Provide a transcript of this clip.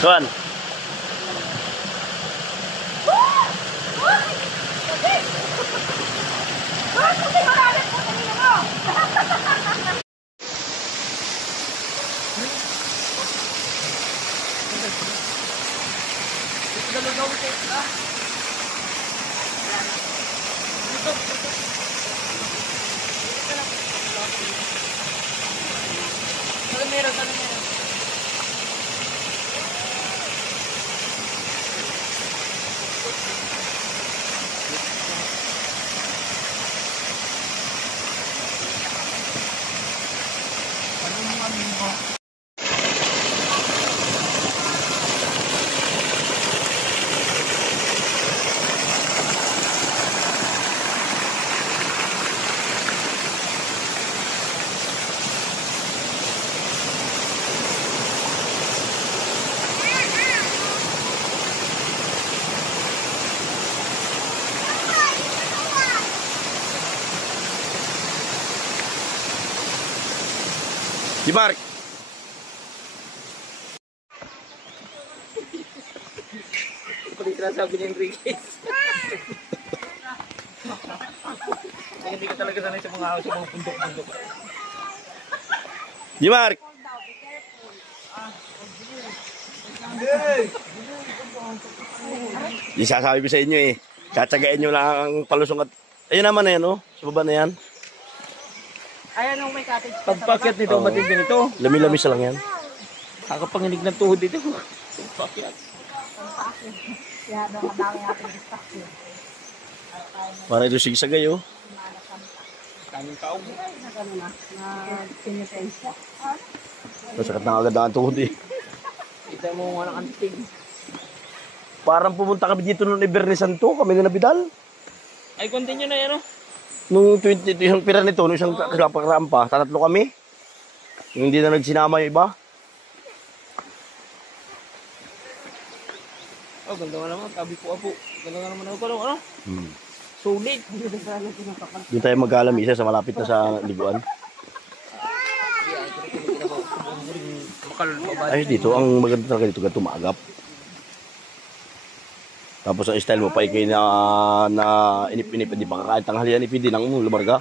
Kuan. Di Mark. Ito yung sinasabi ni Enriquez. Hindi ka talaga sanay sa mga house, sa mga bundok-bundok. Di Mark. Isasabi ko sa inyo eh. Katsagain nyo lang ang palusong at... Ayun naman na yan oh. Sa baba na yan. Ayan ang may cottage. Pagpakit nito, Oo. matindi nito. Lami-lamis lang yan. Kakapanginig ng tuhod dito. Pagpakit. Kaya daw madami natin distraction. Para ito sigsagay oh. Kaming kaog. Na gano'n na pinitensya. Masakit na agad ang tuhod eh. Kita mo walang anting. Parang pumunta kami dito noong Iberni Santo. Kami na nabidal. Ay, continue na yan oh. Nung 20, yung pira nito, nung isang rampa, tatatlo kami. Yung hindi na nagsinama yung iba. Oh, ganda nga naman. Tabi po apo. Ganda nga naman ako. Ano? Solid. Doon tayo mag-alamisa sa malapit na sa liguan. Ay, dito, ang maganda talaga dito, tumagap. Tapos ang style mo pa ikay na inip-inip, hindi pa kakain tanghalian, ipindi ng lumarga.